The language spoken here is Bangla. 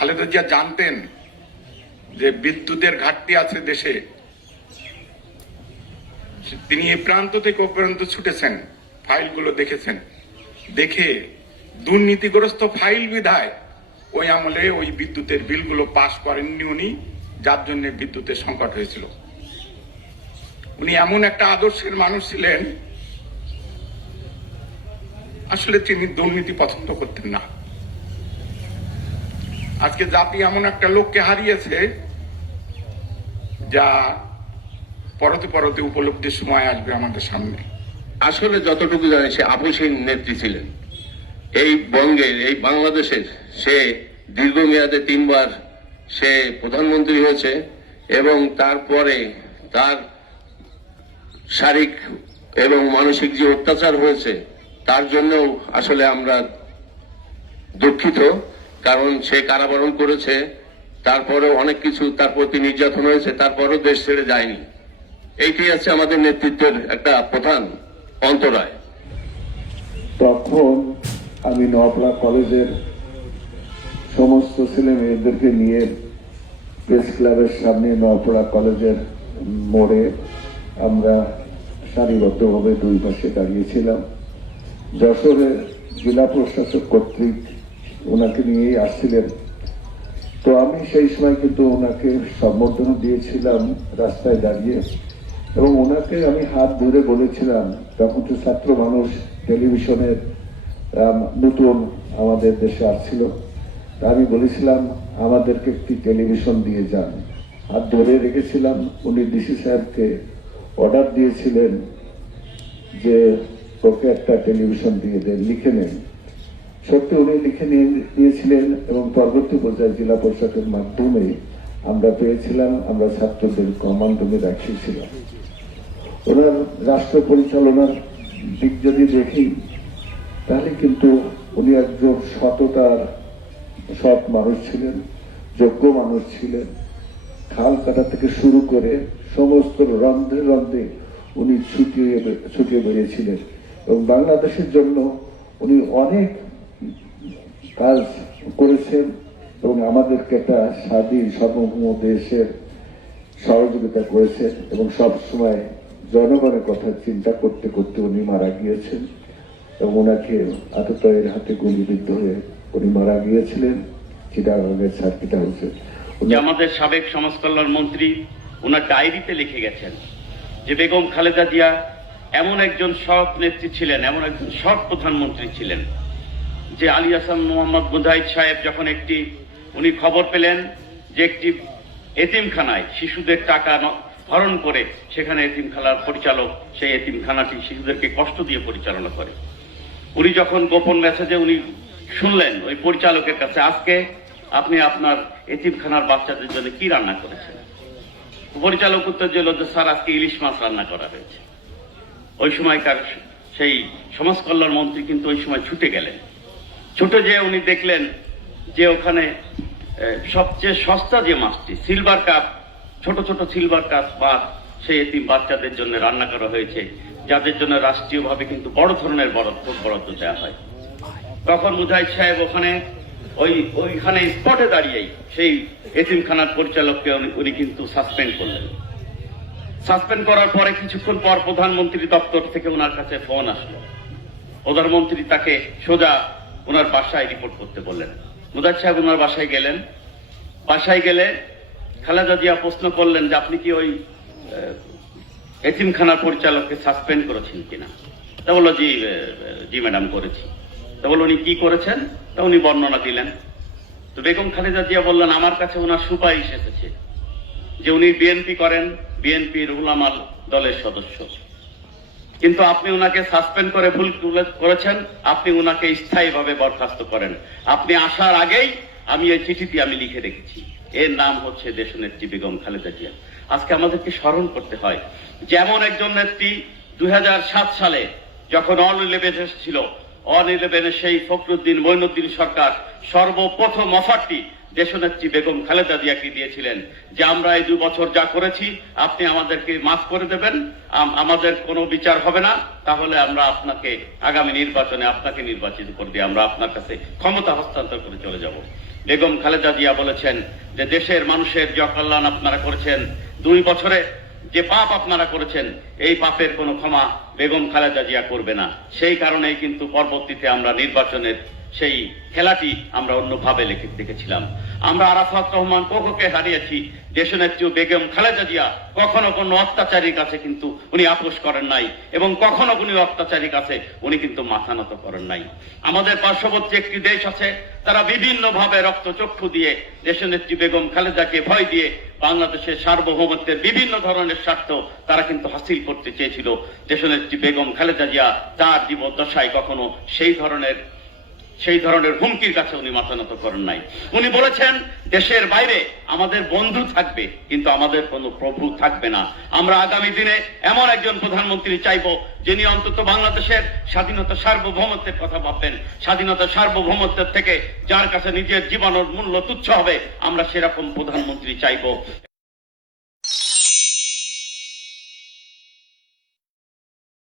খালেদা জিয়া জানতেন যে বিদ্যুতের ঘাটতি আছে দেশে। তিনি এই প্রান্ত থেকে ও প্রান্ত ছুটেছেন, ফাইলগুলো দেখেছেন। দেখে দুর্নীতিগ্রস্ত ফাইল বিধায় ওই আমলে ওই বিদ্যুতের বিলগুলো পাশ করেননি উনি, যার জন্য বিদ্যুতের সংকট হয়েছিল। উনি এমন একটা আদর্শের মানুষ ছিলেন, আসলে তিনি দুর্নীতি পছন্দ করতেন না। আজকে জাতি এমন একটা লোককে হারিয়েছে যা পরতে পরতে উপলব্ধির সময় আসবে আমাদের সামনে। আসলে যতটুকু জানে সে আপসীন নেত্রী ছিলেন। এই বঙ্গের এই বাংলাদেশের সে দীর্ঘমেয়াদে তিনবার সে প্রধানমন্ত্রী হয়েছে এবং তারপরে তার শারীরিক এবং মানসিক যে অত্যাচার হয়েছে, তার জন্যও আসলে আমরা দুঃখিত। কারণ সে কারাবরণ করেছে তারপরেও অনেক কিছু তার প্রতি নির্যাতন হয়েছে, তারপরেও দেশ ছেড়ে যায়নি। এইটি আছে আমাদের নেতৃত্বের একটা প্রধান অন্তরায়। তখন আমি নপলা কলেজের সমস্ত ছেলে মেয়েদেরকে নিয়ে প্রেস ক্লাবের সামনে নপলা কলেজের মোড়ে আমরা সারিবদ্ধভাবে দুই পাশে দাঁড়িয়েছিলাম। যশোরের জেলা প্রশাসক কর্তৃক ওনাকে নিয়েই আসছিলেন। তো আমি সেই সময় কিন্তু ওনাকে সম্বর্ধনা দিয়েছিলাম রাস্তায় দাঁড়িয়ে। এবং ওনাকে আমি হাত ধরে বলেছিলাম তখন তো ছাত্র মানুষ টেলিভিশনের নতুন আমাদের দেশে আসছিল আমি বলেছিলাম, আমাদেরকে একটি টেলিভিশন দিয়ে যান। হাত ধরে রেখেছিলাম। উনি ডিসি সাহেবকে অর্ডার দিয়েছিলেন যে ওকে একটা টেলিভিশন দিয়ে দেন লিখে নেন সত্যি উনি লিখে নিয়ে দিয়েছিলেন এবং পরবর্তী পর্যায়ে জেলা পরিষদের মাধ্যমে আমরা পেয়েছিলাম, আমরা ছাত্রদের কমান্ডনে রাখিয়েছিলাম। ওনার রাষ্ট্র পরিচালনার দিক যদি দেখি, তাহলে কিন্তু উনি একজন সততার সৎ মানুষ ছিলেন, যোগ্য মানুষ ছিলেন। খাল কাটা থেকে শুরু করে সমস্ত রন্ধে রন্ধে উনি ছুটিয়ে ছুটিয়ে বেরিয়েছিলেন এবং বাংলাদেশের জন্য উনি অনেক কাজ করেছেন এবং আমাদেরকে একটা স্বাধীন, সার্বভৌম দেশের সহযোগিতা করেছেন এবং সব সময় জনগণের কথা চিন্তা করতে করতে উনি মারা গিয়েছেন এবং ওনাকে আততায়ের হাতে গুলিবিদ্ধ হয়ে উনি মারা গিয়েছিলেন চিটাগাঙ্গের সার্কিট হাউসে। আমাদের সাবেক সমাজ কল্যাণ মন্ত্রী ওনার ডায়েরিতে লিখে গেছেন যে বেগম খালেদা জিয়া এমন একজন সৎ নেত্রী ছিলেন, এমন একজন সৎ প্রধানমন্ত্রী ছিলেন। যে আলী হাসান মোহাম্মদ মুজাহিদ সাহেব যখন একটি, উনি খবর পেলেন যে একটি এতিমখানায় শিশুদের টাকা হরণ করে সেখানে এতিমখানার পরিচালক সেই এতিমখানাটি শিশুদেরকে কষ্ট দিয়ে পরিচালনা করে। উনি যখন গোপন মেসেজে উনি শুনলেন, ওই পরিচালকের কাছে, আজকে আপনি আপনার এতিমখানার বাচ্চাদের জন্য কি রান্না করেছেন? পরিচালক উত্তর দিল যে, স্যার, আজকে ইলিশ মাছ রান্না করা হয়েছে। ওই সময়কার সেই সমাজ কল্যাণ মন্ত্রী কিন্তু ওই সময় ছুটে গেলেন। ছুটে যেয়ে উনি দেখলেন যে ওখানে সবচেয়ে সস্তা যে মাছটি সিলভার কাপ ছোট ছোট সিলভার কাপ মাছ, সেই এতিম বাচ্চাদের জন্য রান্না করা হয়েছে, যাদের জন্য রাষ্ট্রীয়ভাবে কিন্তু বড় ধরনের বরাদ্দ বরাদ্দ দেওয়া হয়। তখন মুজাহিদ সাহেব ওখানে, ওই, ওইখানে স্পটে দাঁড়িয়েই সেই এতিমখানার পরিচালককে উনি কিন্তু সাসপেন্ড করলেন। সাসপেন্ড করার পরে কিছুক্ষণ পর প্রধানমন্ত্রী দপ্তর থেকে ওনার কাছে ফোন আসলো। প্রধানমন্ত্রী তাকে সোজা ওনার বাসায় রিপোর্ট করতে বললেন। মুজাহিদ সাহেব ওনার বাসায় গেলেন। বাসায় গেলে খালেদা জিয়া প্রশ্ন করলেন যে আপনি কি ওই এতিমখানার পরিচালককে সাসপেন্ড করেছেন কিনা? তা বলল, জি জি ম্যাডাম করেছি। তা বলল, উনি কি করেছেন? তা উনি বর্ণনা দিলেন। তো বেগম খালেদা জিয়া বললেন, আমার কাছে ওনার সুপারিশ এসেছে যে উনি বিএনপি করেন, বিএনপির উলামাল দলের সদস্য। কিন্তু আপনি ওনাকে সাসপেন্ড করে ভুল করেছেন, আপনি ওনাকে স্থায়ীভাবে বরখাস্ত করেন। আপনি আসার আগেই আমি এই চিঠিটি আমি লিখে রেখেছি। এর নাম হচ্ছে দেশনেত্রী বেগম খালেদা জিয়া। আজকে আমাদেরকে স্মরণ করতে হয়, যেমন একজন নেত্রী দুই হাজার সাত সালে যখন অল ইলেভেন ছিল অল ইলেভেনের সেই ফখরুদ্দিন মইনুদ্দিন সরকার সর্বপ্রথম অফারটি দেশনেত্রী বেগম খালেদা জিয়াকে দিয়েছিলেন যে আমরা এই দুই বছর যা করেছি, আপনি আমাদেরকে মাফ করে দেবেন। আমাদের কোনো বিচার হবে না। তাহলে আমরা আপনাকে আগামী নির্বাচনে আপনাকে নির্বাচিত করে দিয়ে আমরা আপনার কাছে ক্ষমতা হস্তান্তর করে চলে যাব। বেগম খালেদা জিয়া বলেছেন যে দেশের মানুষের যে অকল্যাণ আপনারা করেছেন, দুই বছরে যে পাপ আপনারা করেছেন, এই পাপের কোনো ক্ষমা বেগম খালেদা জিয়া করবে না। সেই কারণেই কিন্তু পরবর্তীতে আমরা নির্বাচনের সেই খেলাটি আমরা অন্যভাবে লিখে, দেখেছিলাম। আমরা আরাফাত রহমান কোকোকে হারিয়েছি, দেশনেত্রী বেগম খালেদা জিয়া কখনো কোনো অত্যাচারীর কাছে কিন্তু উনি আপোষ করেন নাই এবং কখনো কোনো অত্যাচারীর কাছে উনি কিন্তু মাথা নত করেন নাই। আমাদের পার্শ্ববর্তী একটি দেশ আছে, তারা বিভিন্ন ভাবে রক্তচক্ষু দিয়ে দেশনেত্রী বেগম খালেদাকে ভয় দিয়ে বাংলাদেশের সার্বভৌমত্বের বিভিন্ন ধরনের স্বার্থ তারা কিন্তু হাসিল করতে চেয়েছিল। দেশনেত্রী বেগম খালেদা জিয়া তার জীবদ্দশায় কখনো সেই ধরনের সেই ধরনের হুমকির কাছে উনি মাথা নত করেন নাই। উনি বলেছেন, দেশের বাইরে আমাদের বন্ধু থাকবে, কিন্তু আমাদের কোনো প্রভু থাকবে না। আমরা আগামী দিনে এমন একজন প্রধানমন্ত্রী চাইব, যিনি অন্তত বাংলাদেশের স্বাধীনতা সার্বভৌমত্বের কথা ভাববেন। স্বাধীনতা সার্বভৌমত্বের থেকে যার কাছে নিজের জীবনের মূল্য তুচ্ছ হবে, আমরা সেরকম প্রধানমন্ত্রী চাইব।